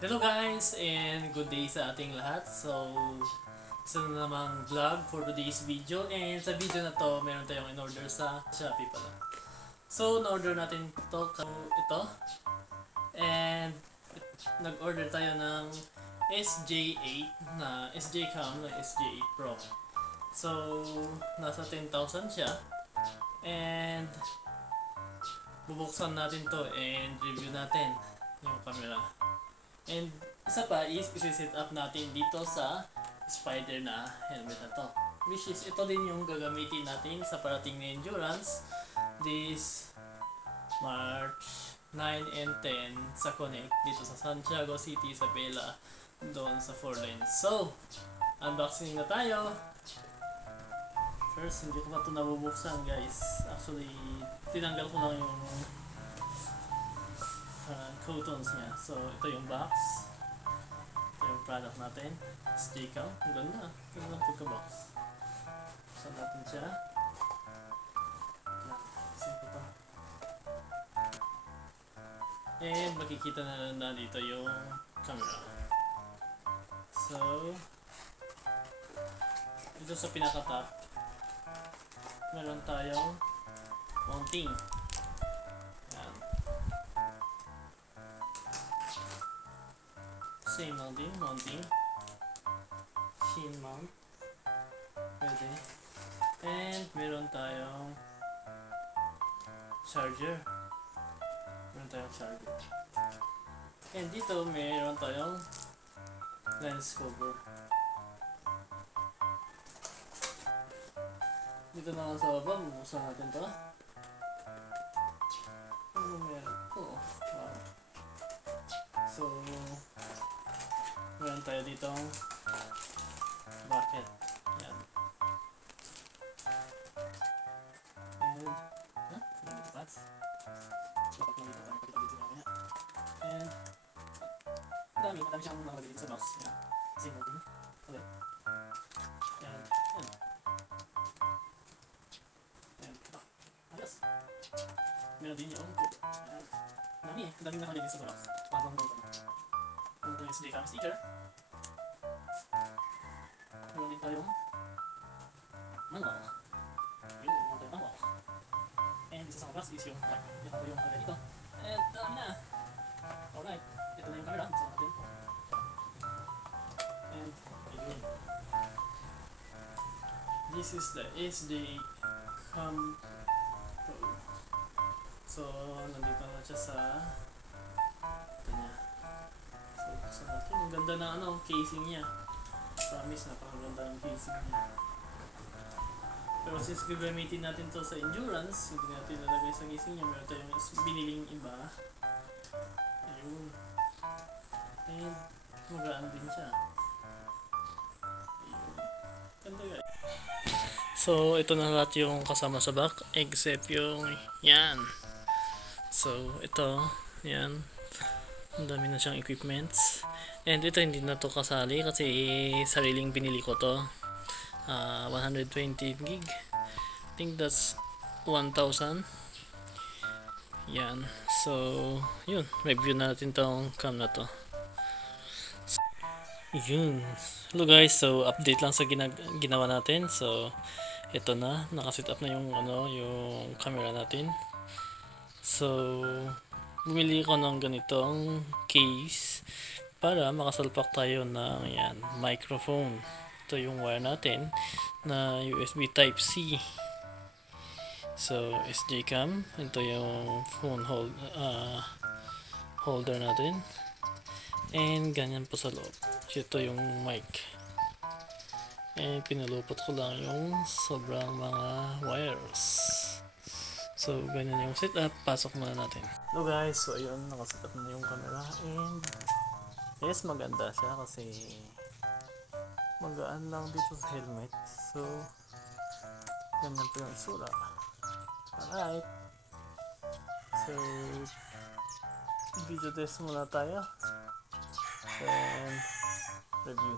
Hello guys and good day sa ating lahat. So, isa na namang vlog for today's video, and sa video na to meron tayong in-order sa Shopee pala. So, in-order natin ito and nag-order tayo ng SJ8 na SJ cam na SJ8 Pro. So, nasa 10,000 siya and bubuksan natin to and review natin yung camera. And isa pa is isi-set up natin dito sa spider na helmet na to, which is ito din yung gagamitin natin sa parating na endurance this March 9 and 10 sa Connect dito sa Santiago City, Isabela, doon sa 4 lanes. So, unboxing na tayo. First, hindi ko na ito nabubuksan guys. Actually, tinanggal ko lang yung coatons niya. So, ito yung box. Ito yung product natin. SJ8. Ang ganda. Ganda ng pagka-box. Buksan natin siya. Simple pa. And makikita na dito yung camera. So, dito sa pinaka-top, meron tayong mounting. Yan. Same mounting. Shin mount. Pwede. And meron tayong charger. And dito meron tayong lens cover. Dito na sa baba, bubuksan natin to. Ano meron? Oh, wow. So, meron tayo ditong bucket. Yan. And, dito pads. Dapat mo dito tayo dito mamaya. And, madami siyang nakalagay sa box. Yan. Single din. Ulit. Yan. Ayos. Meron din yung code. Yan. Dami eh. Dami nakalagay sa box. Parang dito. Ito yung SJ8 sticker. Meron din tayong manual. Yun, meron tayong manual. And isa sa box is yung mic. Yan po yung nakalagay dito. And dami na. Alright. Ito na yung camera. Buksan natin. And ayun. This is the SJ8 Cam Pro. So, nandito na siya sa ito niya. So, buksan natin. Ang ganda na casing niya. Promise, napakaganda ang casing niya. Pero since gagamitin natin to sa endurance, hindi natin lalagay sa casing niya. Meron tayong biniling iba. Ayun. And magaan din siya. Ayun. Ganda guys. So, ito na lahat yung kasama sa back except yung yan. So, ito, yan. Ang dami na siyang equipments. And ito hindi na to kasali kasi sariling binili ko to. 120 gig. I think that's 1,000. Yan. So, yun. Review natin tong cam na to. Yun. Hello guys. So, update lang sa ginawa natin. So, ito na. Nakaset up na yung yung camera natin. So, bumili ko ng ganitong case para makasalpak tayo ng yan, microphone. Ito yung wire natin na USB Type-C. So, SJ cam. Ito yung phone holder natin. And ganyan po sa loob. Ito yung mic. And pinalupot ko lang yung sobrang mga wires. So, ganyan yung setup. Pasok muna natin. Hello guys. So, ayun. Nakasetup na yung camera. And, yes, maganda siya kasi magaan lang dito sa helmet. So, ganyan po yung isura. Alright. So, video test muna tayo. And, review.